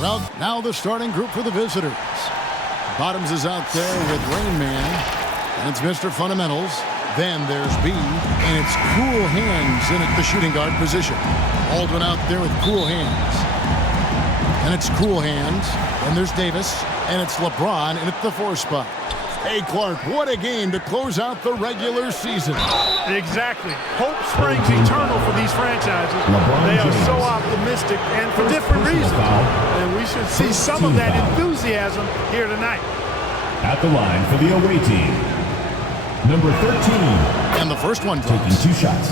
Well, now the starting group for the visitors. Bottoms is out there with Rain Man, and it's Mr. Fundamentals. Then there's B, and it's Cool Hands in at the shooting guard position. Baldwin out there with Cool Hands. And it's Cool Hands. And there's Davis, and it's LeBron in at the 4 spot. Hey, Clark, what a game to close out the regular season. Exactly. Hope springs eternal for these franchises. They are so optimistic and for different reasons. And we should see some of that enthusiasm here tonight. At the line for the away team, number 13. And the first one taking 2 shots.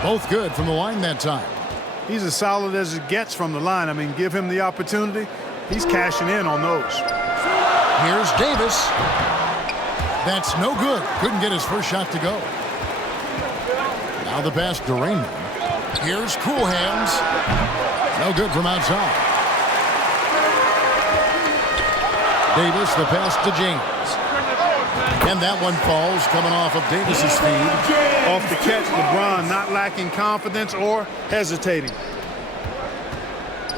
Both good from the line that time. He's as solid as it gets from the line. I mean, give him the opportunity. He's cashing in on those. Here's Davis. That's no good. Couldn't get his first shot to go. Now the pass to Raymond. Here's Cool Hands. No good from outside. Davis, the pass to James. And that one falls, coming off of Davis's feed. Off the catch, LeBron not lacking confidence or hesitating.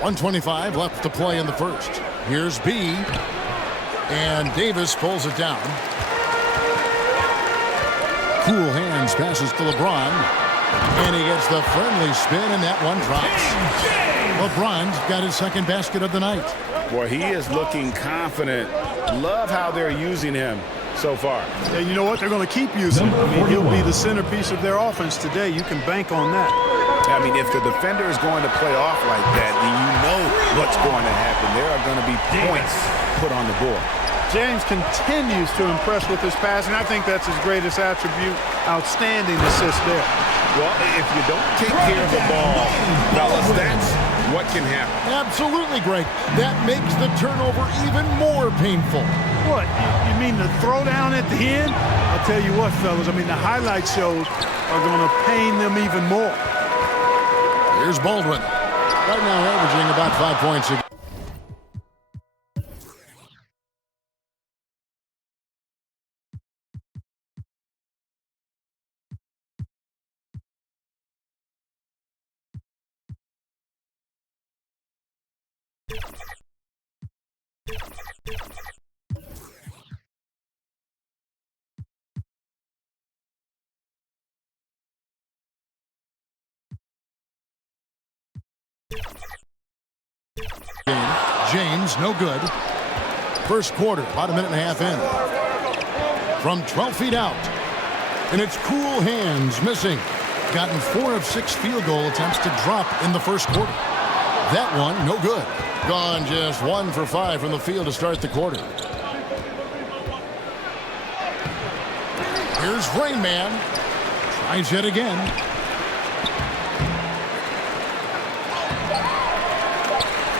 1:25 left to play in the first. Here's B. And Davis pulls it down. Cool Hands passes to LeBron. And he gets the friendly spin, and that one drops. LeBron's got his second basket of the night. Boy, he is looking confident. Love how they're using him so far. And you know what? They're going to keep using him. I mean, he'll be the centerpiece of their offense today. You can bank on that. I mean, if the defender is going to play off like that, then you know what's going to happen. There are going to be points put on the board. James continues to impress with his passing. I think that's his greatest attribute. Outstanding assist there. Well, if you don't take care of the ball, fellas, that's what can happen. Absolutely, Greg. That makes the turnover even more painful. What? You mean the throwdown at the end? I'll tell you what, fellas. I mean, the highlight shows are going to pain them even more. Here's Baldwin. Right now averaging about 5 points a game. James, no good. First quarter, about a minute and a half in. From 12 feet out. And it's Cool Hands missing. Gotten 4 of 6 field goal attempts to drop in the first quarter. That one, no good. Gone just 1 for 5 from the field to start the quarter. Here's Rain Man. Tries yet again.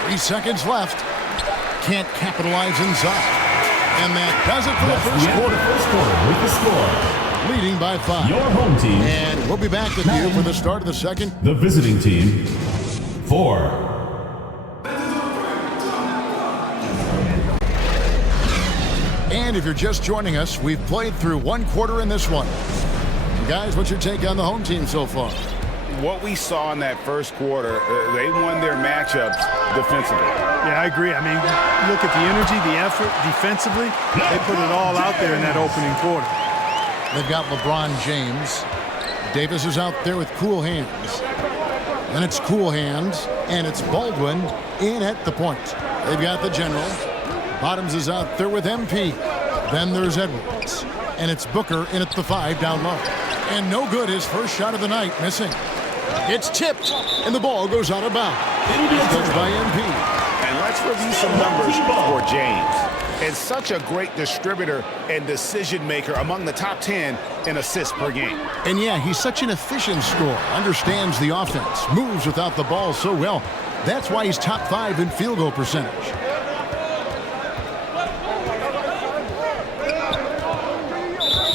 Three seconds left. Can't capitalize inside. And that does it for the first quarter. With the score. Leading by 5. Your home team. And we'll be back with you for the start of the second. The visiting team. 4. And if you're just joining us, we've played through 1 quarter in this one. Guys, what's your take on the home team so far? What we saw in that first quarter, they won their matchups defensively. Yeah, I agree. I mean, look at the energy, the effort defensively. They put it all out there in that opening quarter. They've got LeBron James. Davis is out there with Cool Hands. And it's Cool Hands, and it's Baldwin in at the point. They've got the general. Bottoms is out there with MP. Then there's Edwards. And it's Booker in at the 5 down low. And no good, his first shot of the night, missing. It's tipped, and the ball goes out of bounds. Coached by MP. And let's review some numbers for James. And such a great distributor and decision maker among the top 10 in assists per game. And yeah, he's such an efficient scorer. Understands the offense. Moves without the ball so well. That's why he's top 5 in field goal percentage.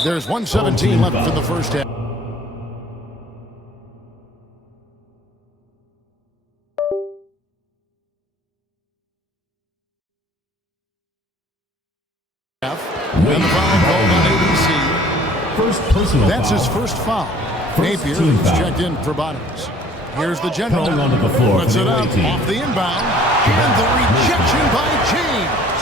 There's 1:17 left for the first half. And the foul called on ABC. first personal That's foul. his first foul. First Napier team is foul. checked in for bottoms. Here's the general. Coming onto the floor Puts for it the up away team. off the inbound. And the rejection by James.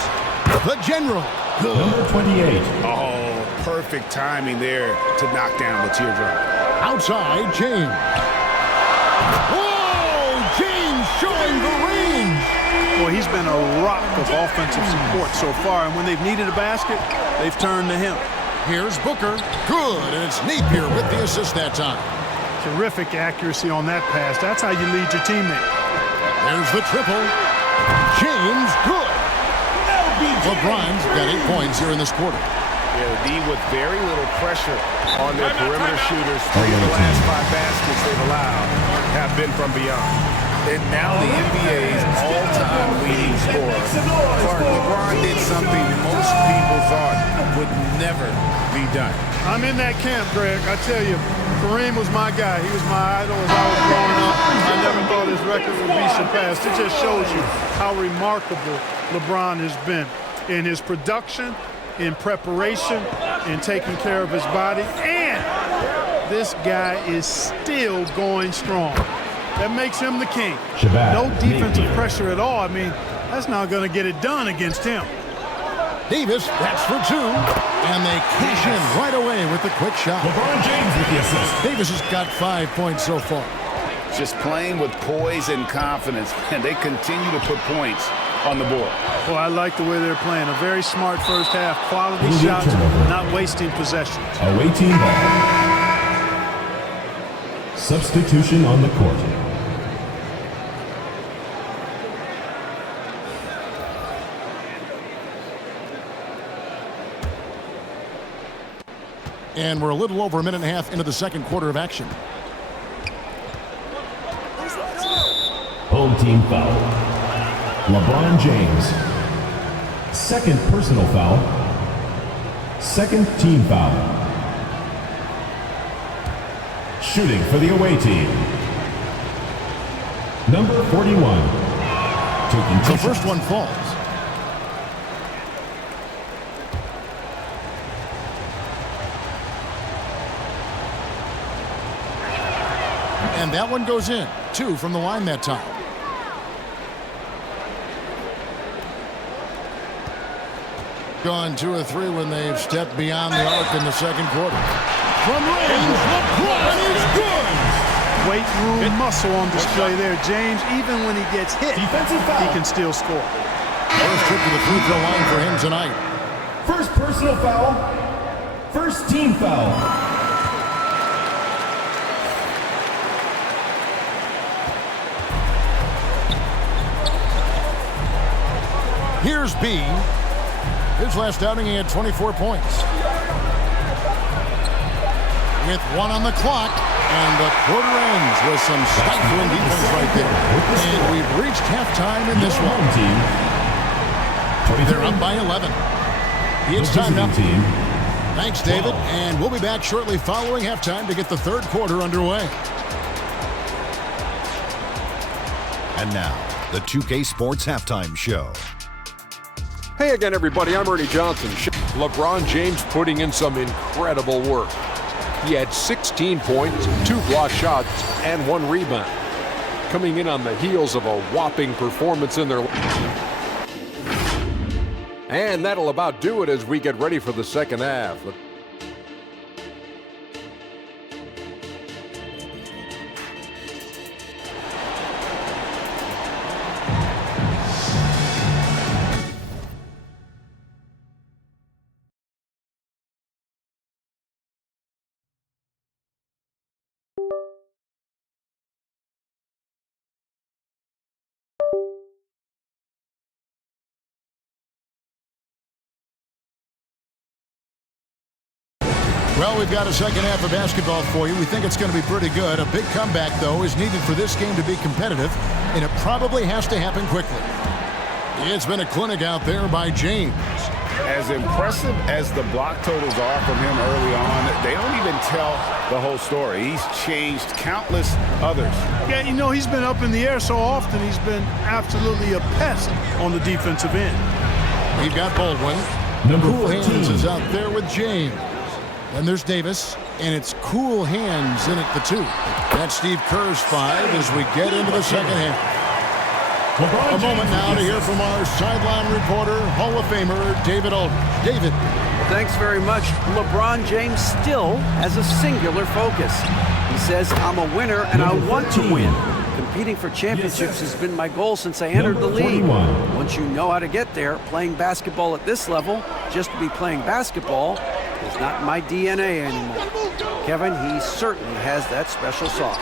The general. Good. Number 28. Oh, perfect timing there to knock down the teardrop. Outside, James. Whoa! James showing the range. Well, he's been a rock of offensive support so far, and when they've needed a basket, they've turned to him. Here's Booker. Good, and it's Napier with the assist that time. Terrific accuracy on that pass. That's how you lead your teammate. There's the triple. James, good. LeBron's got 8 points here in this quarter. Yeah, the D with very little pressure on their perimeter shooters. 3 of the last 5 baskets they've allowed have been from beyond. And now the NBA's all-time leading scorer. Clark, LeBron did something most people thought would never be done. I'm in that camp, Greg. I tell you, Kareem was my guy. He was my idol as I was growing up. I never thought his record would be surpassed. It just shows you how remarkable LeBron has been in his production, in preparation, in taking care of his body. And this guy is still going strong. That makes him the king. No defensive pressure at all. I mean, that's not going to get it done against him. Davis, that's for 2. And they cash in right away with the quick shot. LeBron James with the assist. Davis has got 5 points so far. Just playing with poise and confidence, and they continue to put points on the board. Well, I like the way they're playing. A very smart first half. Quality Easy shots, turnover. not wasting possessions. Away team ball. Substitution on the court. And we're a little over a minute and a half into the second quarter of action. Home team foul. LeBron James. Second personal foul. Second team foul. Shooting for the away team. Number 41. Taking The first one falls. And that one goes in. 2 from the line that time. Gone 2 or 3 when they've stepped beyond the arc in the second quarter. From range, LeBron is good. Weight room muscle on display there. James, even when he gets hit, Defensive foul. he can still score. First trip to the free throw line for him tonight. First personal foul. First team foul. Here's B. His last outing, he had 24 points. With 1 on the clock, and the quarter ends with some stifling defense right there. And we've reached halftime in this one. Team. They're up by 11. It's time now. Team. Thanks, David. And we'll be back shortly following halftime to get the third quarter underway. And now, the 2K Sports Halftime Show. Hey again, everybody. I'm Ernie Johnson. LeBron James putting in some incredible work. He had 16 points, 2 block shots, and 1 rebound. Coming in on the heels of a whopping performance in their... And that'll about do it as we get ready for the second half. Well, we've got a second half of basketball for you. We think it's going to be pretty good. A big comeback, though, is needed for this game to be competitive, and it probably has to happen quickly. It's been a clinic out there by James. As impressive as the block totals are from him early on, they don't even tell the whole story. He's changed countless others. Yeah, you know, he's been up in the air so often, he's been absolutely a pest on the defensive end. We've got Baldwin. Number Cool 14. Hands is out there with James. And there's Davis, and it's cool hands in at the 2. That's Steve Kerr's 5 as we get into the second half. A moment now to hear from our sideline reporter, Hall of Famer David Aldridge. David. Thanks very much. LeBron James still has a singular focus. He says, I'm a winner and I want to win. Competing for championships has been my goal since I entered the league. Once you know how to get there, playing basketball at this level, just to be playing basketball, is not my DNA anymore. Kevin, he certainly has that special sauce.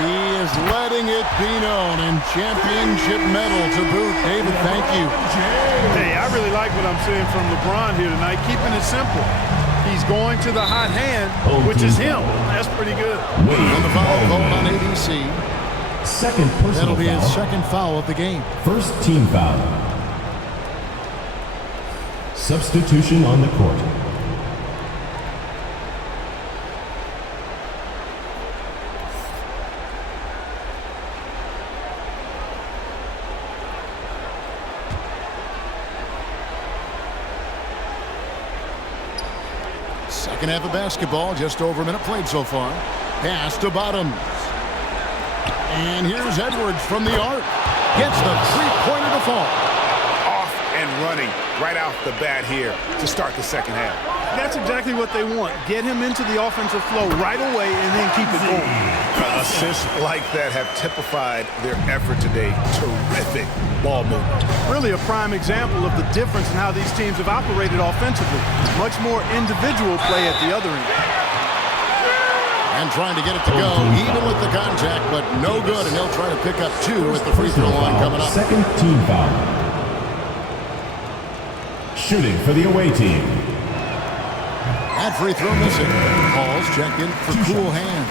He is letting it be known, and championship medal to boot. David, thank you. Hey, I really like what I'm seeing from LeBron here tonight, keeping it simple. He's going to the hot hand, which is him. That's pretty good. And the foul called on ADC. Second personal That'll be foul. his second foul of the game. First team foul. Substitution on the court. Second half of basketball, just over a minute played so far. Pass to Bottoms. And here's Edwards from the arc. Gets the three-pointer to fall. Off and running right off the bat here to start the second half. That's exactly what they want. Get him into the offensive flow right away and then keep it going. Assists like that have typified their effort today. Terrific ball movement. Really a prime example of the difference in how these teams have operated offensively. Much more individual play at the other end. And trying to get it to go, even with the contact, but no good, and he'll try to pick up 2 at the free throw line coming up. Second team foul. Shooting for the away team. That free throw missing. Paul's checked in for cool hands.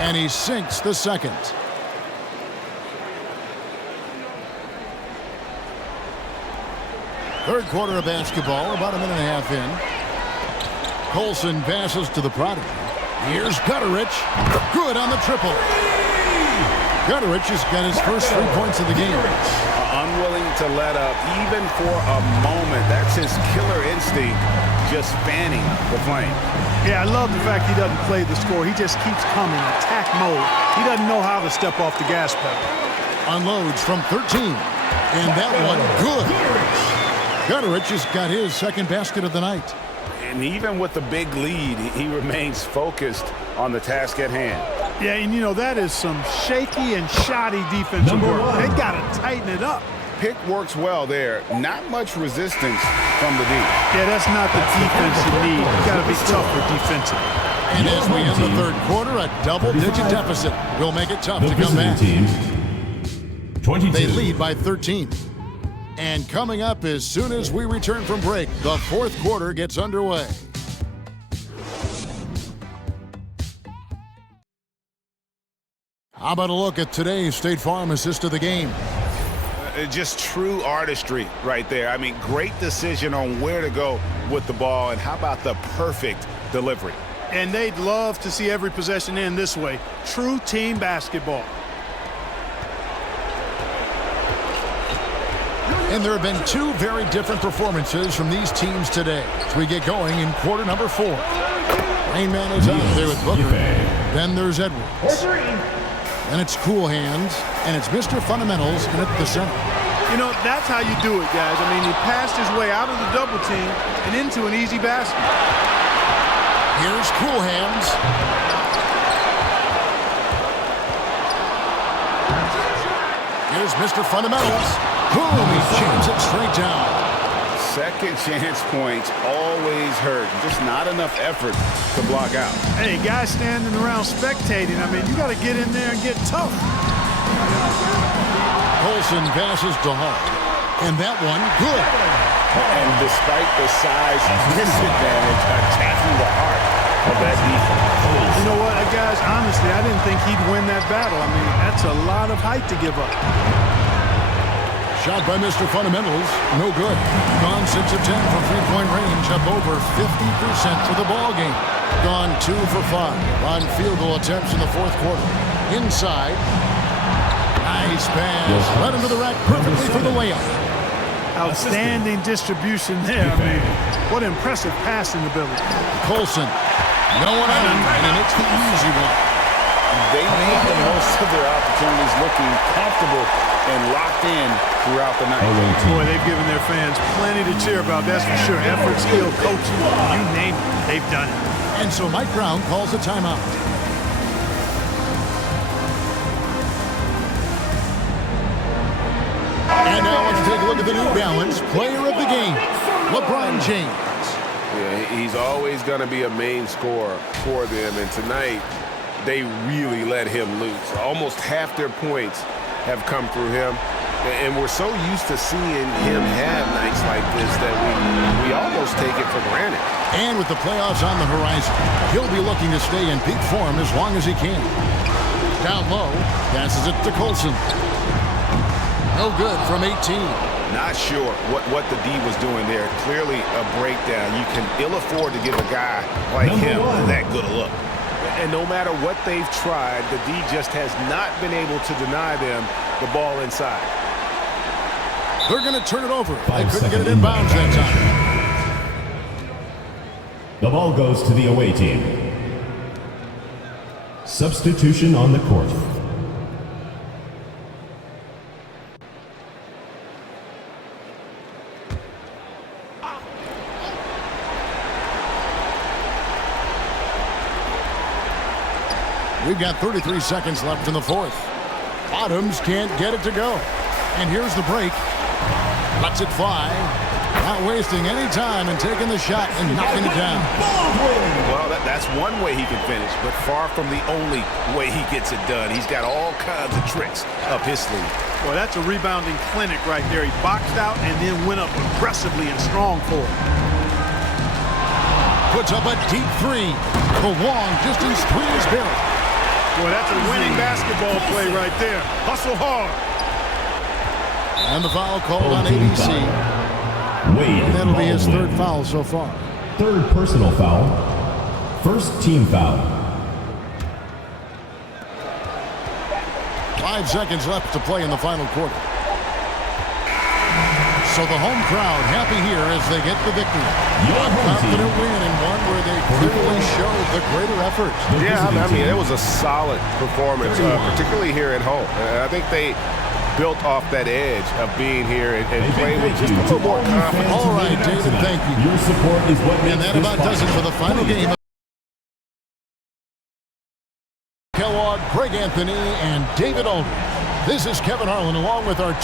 And he sinks the second. Third quarter of basketball, about a minute and a half in. Colson passes to the prodigy. Here's Gutterich. Good on the triple. Gutterich has got his first 3 points of the game. Unwilling to let up even for a moment. That's his killer instinct, just fanning the flame. Yeah, I love the fact he doesn't play the score. He just keeps coming, attack mode. He doesn't know how to step off the gas pedal. Unloads from 13. And that one, good. Gutterich has got his second basket of the night. And even with the big lead, he remains focused on the task at hand. Yeah, and you know, that is some shaky and shoddy defensive work. They got to tighten it up. Pick works well there. Not much resistance from the D. Yeah, that's not the defense you need. You got to be tougher defensively. And as we end the third quarter, a double-digit deficit will make it tough to come back. Team, 22. They lead by 13. And coming up as soon as we return from break, the fourth quarter gets underway. How about a look at today's State Farm assist of the game? Just true artistry right there. I mean, great decision on where to go with the ball, and how about the perfect delivery? And they'd love to see every possession end this way. True team basketball. And there have been 2 very different performances from these teams today as we get going in quarter number 4. Rain Man is out there with Booker. Then there's Edwards. And it's cool hands, and it's Mr. Fundamentals in at the center. You know, that's how you do it, guys. I mean, he passed his way out of the double team and into an easy basket. Here's cool hands. Here's Mr. Fundamentals. Boom, he jams it straight down. Second chance points always hurt. Just not enough effort to block out. Hey, guys standing around spectating, I mean, you got to get in there and get tough. Colson passes to Hall. And that one, good. And despite the size disadvantage, attacking the heart of that defense. You know what, guys, honestly, I didn't think he'd win that battle. I mean, that's a lot of height to give up. Shot by Mr. Fundamentals, no good. Gone 6 of 10 from three-point range, up over 50% for the ball game. Gone 2 for 5 on field goal attempts in the fourth quarter. Inside, Nice pass. Led him to the rack perfectly for the layup. Outstanding distribution there. I mean, what impressive passing ability. Colson. No one on him, and he makes the easy one. They made the most of their opportunities, looking comfortable and locked in throughout the night. Boy, they've given their fans plenty to cheer about, that's for sure. Effort, skill, coaching, you name it, they've done it. And so Mike Brown calls a timeout. And now let's take a look at the New Balance player of the game, LeBron James. Yeah, he's always going to be a main scorer for them, and tonight they really let him loose. Almost half their points have come through him, and we're so used to seeing him have nights like this that we almost take it for granted. And with the playoffs on the horizon, he'll be looking to stay in peak form as long as he can. Down low, passes it to Colson. No good from 18. Not sure what the D was doing there. Clearly a breakdown. You can ill afford to give a guy like him that good a look. And no matter what they've tried, the D just has not been able to deny them the ball inside. They're going to turn it over. They couldn't get it in bounds that time. The ball goes to the away team. Substitution on the court. We've got 33 seconds left in the fourth. Bottoms can't get it to go. And here's the break. Lets it fly. Not wasting any time and taking the shot and knocking it down. Well, that's one way he can finish, but far from the only way he gets it done. He's got all kinds of tricks up his sleeve. Well, that's a rebounding clinic right there. He boxed out and then went up aggressively and strong for it. Puts up a deep three. The long distance three is built. Boy, that's a winning basketball play right there. Hustle hard. And the foul called on ABC. Wade. That'll be his third foul so far. Third personal foul. First team foul. 5 seconds left to play in the final quarter. So the home crowd happy here as they get the victory. A confident win and one where they clearly showed the greater effort. Yeah, I mean, it was a solid performance, particularly here at home. I think they built off that edge of being here and playing with just a little more confidence. All right, David, thank you. Your support is what makes And that about does it for the final game. Kellogg, Greg Anthony, and David Aldridge. This is Kevin Harlan along with our